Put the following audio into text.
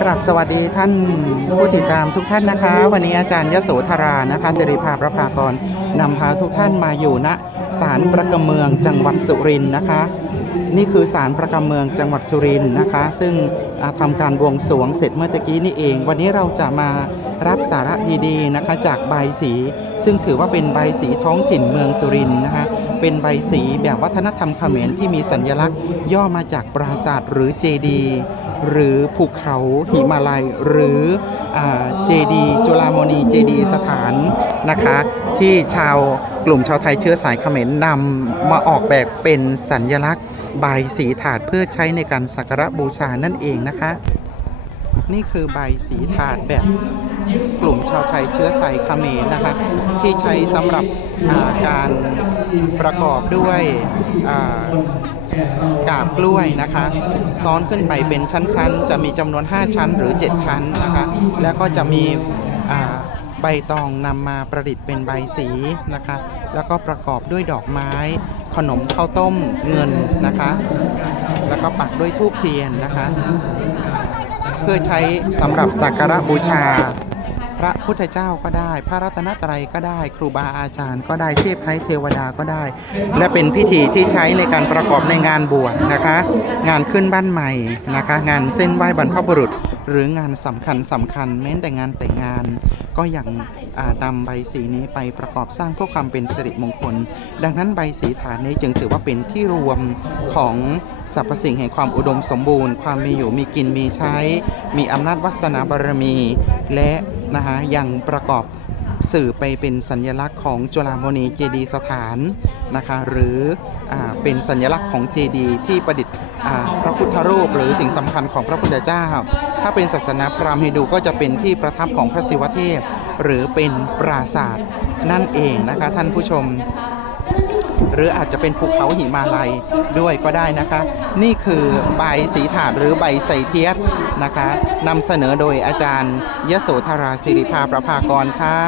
กราบสวัสดีท่านผู้ติดตามทุกท่านนะคะ วันนี้อาจารย์ยโสธรานะคะสิริภาประภากรนำพาทุกท่านมาอยู่ณศาลประกำเมืองจังหวัดสุรินทร์นะคะ นี่คือศาลประกำเมืองจังหวัดสุรินทร์นะคะ ซึ่งอ่าทำการบวงสรวงเสร็จเมื่อตะกี้นี่เอง วันนี้เราจะมารับสาระดีๆนะคะจากใบสี ซึ่งถือว่าเป็นใบสีท้องถิ่นเมืองสุรินทร์นะคะเป็นใบสีแบบวัฒนธรรมเขมรที่มีสัญลักษณ์ย่อมาจากปราสาทหรือเจดีย์ หรือภูเขาหิมาลัย หรือเจดีจุฬามณีเจดีสถานนะคะ ที่ชาวกลุ่มชาวไทยเชื้อสายเขมรนำมาออกแบบเป็นสัญลักษณ์ใบสีถาดเพื่อใช้ในการสักการะบูชานั่นเองนะคะ นี่คือใบสีถาดแบบ กลุ่มชาวไทยเชื้อสายเขมรนะคะที่ใช้สำหรับาการประกอบด้วยกาบกล้วยนะคะ ซ้อนขึ้นไปเป็นชั้นๆ จะมีจำนวน 5 ชั้นหรือ 7 ชั้นนะคะ แล้วก็จะมีใบตองนำมาประดิษฐ์เป็นใบสีนะคะ แล้วก็ประกอบด้วยดอกไม้ ขนมข้าวต้มเงินนะคะ แล้วก็ปักด้วยทูบเทียนนะคะ เพื่อใช้สำหรับสักการะบูชา ระพุทธเจ้าก็ได้ พระรัตนตรัยก็ได้ ครูบาอาจารย์ก็ได้เทพไทยเทวดาก็ได้ และเป็นพิธีที่ใช้ในการประกอบในงานบวชนะคะ งานขึ้นบ้านใหม่นะคะ งานเส้นไหว้บรรพบุรุษ หรืองานสำคัญสำคัญแม้แต่งานแต่งงาน ก็ยังอ่านำใบสีนี้ไปประกอบสร้างเพื่อความเป็นสิริมงคล ดังนั้นใบสีฐานนี้จึงถือว่าเป็นที่รวมของสรรพสิ่งแห่งความอุดมสมบูรณ์ ความมีอยู่มีกินมีใช้ มีอำนาจวัสนาบารมีและ นะคะยังประกอบสื่อไปเป็นสัญลักษณ์ของจุฬามณีเจดีสถานนะคะหรืออเป็นสัญลักษณ์ของเจดีที่ประดิษฐ์พระพุทธรูปหรือสิ่งสำคัญของพระพุทธเจ้า ถ้าเป็นศาสนาพราหมณ์ฮินดูก็จะเป็นที่ประทับของพระศิวเทพ หรือเป็นปราสาทนั่นเองนะคะท่านผู้ชม หรืออาจจะเป็นภูเขาหิมาลัยด้วยก็ได้นะคะ นี่คือใบสีถาดหรือใบไซเทียสนะคะนำเสนอโดยอาจารย์ยโสธราศิริภาประภากรค่ะ